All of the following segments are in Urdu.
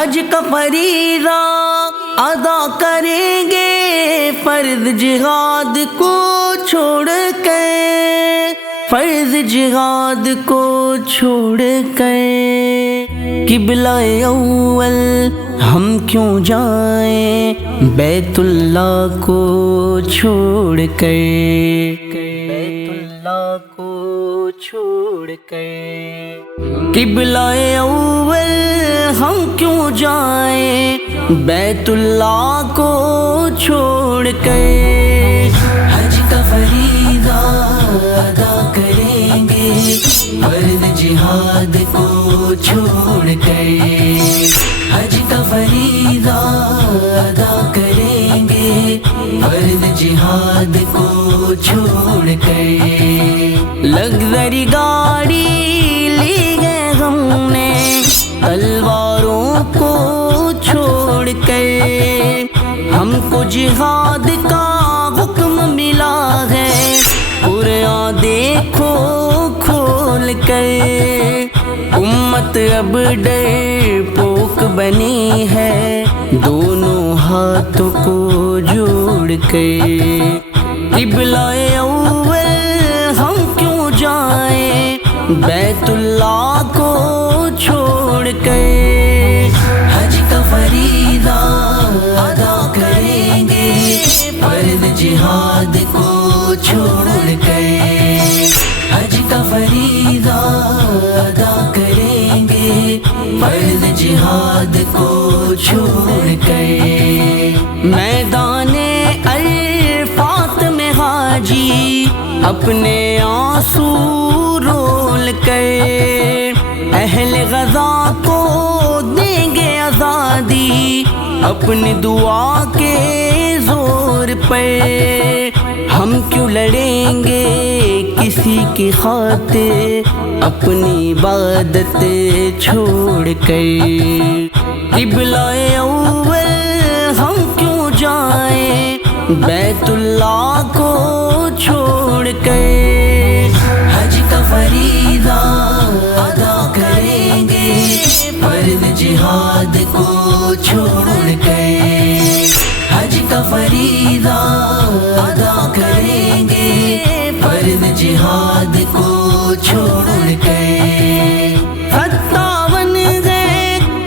حج کا فریضہ ادا کریں گے فرض جہاد کو چھوڑ کر، فرض جہاد کو چھوڑ کر۔ قبلہ اول ہم کیوں جائیں بیت اللہ کو چھوڑ کر، بیت اللہ کو چھوڑ کر۔ قبلہ اول ہم کیوں جائیں بیت اللہ کو چھوڑ کر، حج کا فریضہ ادا کریں گے فرض جہاد کو چھوڑ کر، حج کا فریضہ ادا کریں گے فرض جہاد کو چھوڑ کر۔ لگژری گاڑی لی گئے ہم نے تلواروں کو چھوڑ کر، ہم کو جہاد کا حکم ملا ہے قرآن دیکھو کھول کر، امت اب ڈر پوک بنی ہے دونوں ہاتھوں کو جوڑ کر۔ قبلہ اول ہم کیوں جائیں بیت اللہ کو چھوڑ کر، حج کا فریضہ ادا کریں گے فرض جہاد کو چھوڑ کر، حج کا فریضہ ادا کریں گے فرض جہاد کو چھوڑ کر۔ میدان عرفات میں حاجی اپنے آنسو رول کر، اہل غزہ کو دیں گے آزادی اپنی دعا کے زور پر، ہم کیوں لڑیں گے کسی کی خاطر اپنی عبادت چھوڑ کر۔ قبلہ اول ہم کیوں جائیں بیت اللہ کو چھوڑ کر، حج کا فریضہ ادا کریں گے فرض جہاد کو چھوڑ کر، حج کا فریضہ ادا کریں گے فرض جہاد کو چھوڑ کر۔ 57 ہے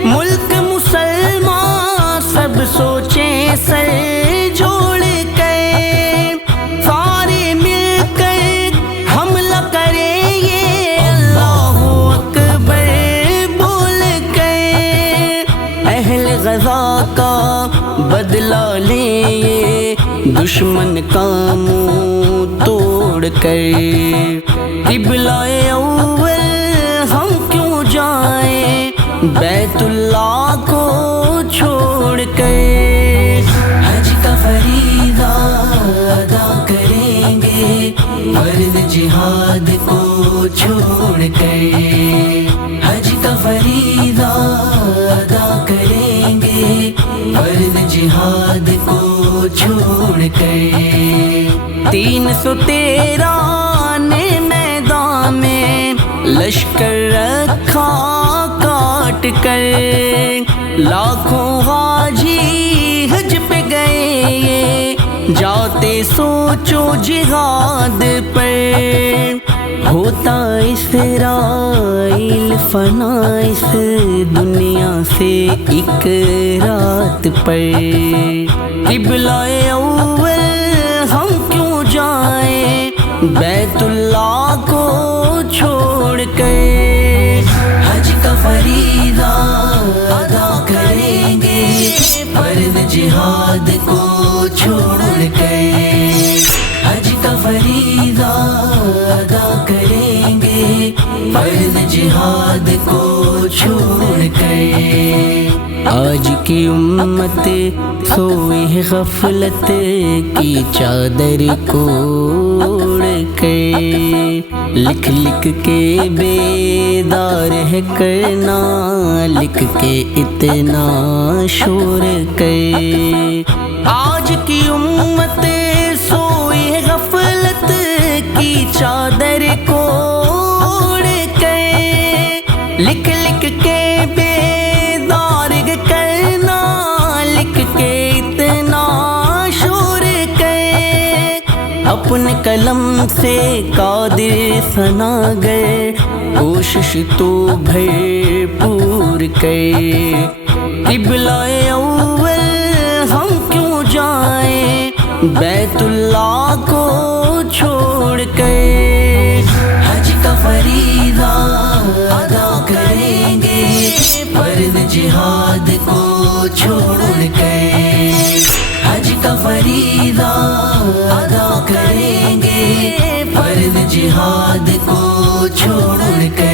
ملک مسلمان سب سوچیں سر جوڑ کر، سارے مل کر حملہ کریں یہ اللہ اکبر بول کر، اہل غزہ کا بدلہ لیں یہ دشمن کا منہ توڑ کر۔ قبلہ اول ہم کیوں جائیں بیت اللہ کو چھوڑ کر، حج کا فریضہ ادا کریں گے فرض جہاد کو چھوڑ کر، حج کا فریضہ ادا کریں گے فرض جہاد کو چھوڑ کر۔ 313 نے میدان میں لشکر رکھا کاٹ کر، لاکھوں حاجی حج پہ گئے یہ جاتے سوچو جہاد پر، ہوتا اسرائیل فنا اس دنیا سے ایک رات پر۔ قبلہ اول ہم کیوں جائیں بیت اللہ کو چھوڑ کر، حج کا فریضہ ادا کریں گے فرض جہاد کو چھوڑ کر، حج کا فریضہ ادا کریں گے فرض جہاد کو چھوڑ کر۔ آج کی امت سوئی ہے غفلت کی چادر کو اوڑھ کر، لکھ لکھ کے بیدار ہے کرنا، لکھ کے اتنا شور کر۔ آج کی امت سوئی ہے غفلت کی چادر کو اوڑھ کر، لکھ لکھ کے بیدار اپنے قلم سے قادر ثناگر کوشش تو بھرپور کر، قبلہ اول ہم کیوں جائیں بیت اللہ کو چھوڑ کر، حج کا فریضہ ادا کریں گے فرض جہاد کو چھوڑ کر، حج کا فریضہ ادا کریں گے فرض جہاد کو چھوڑ کر۔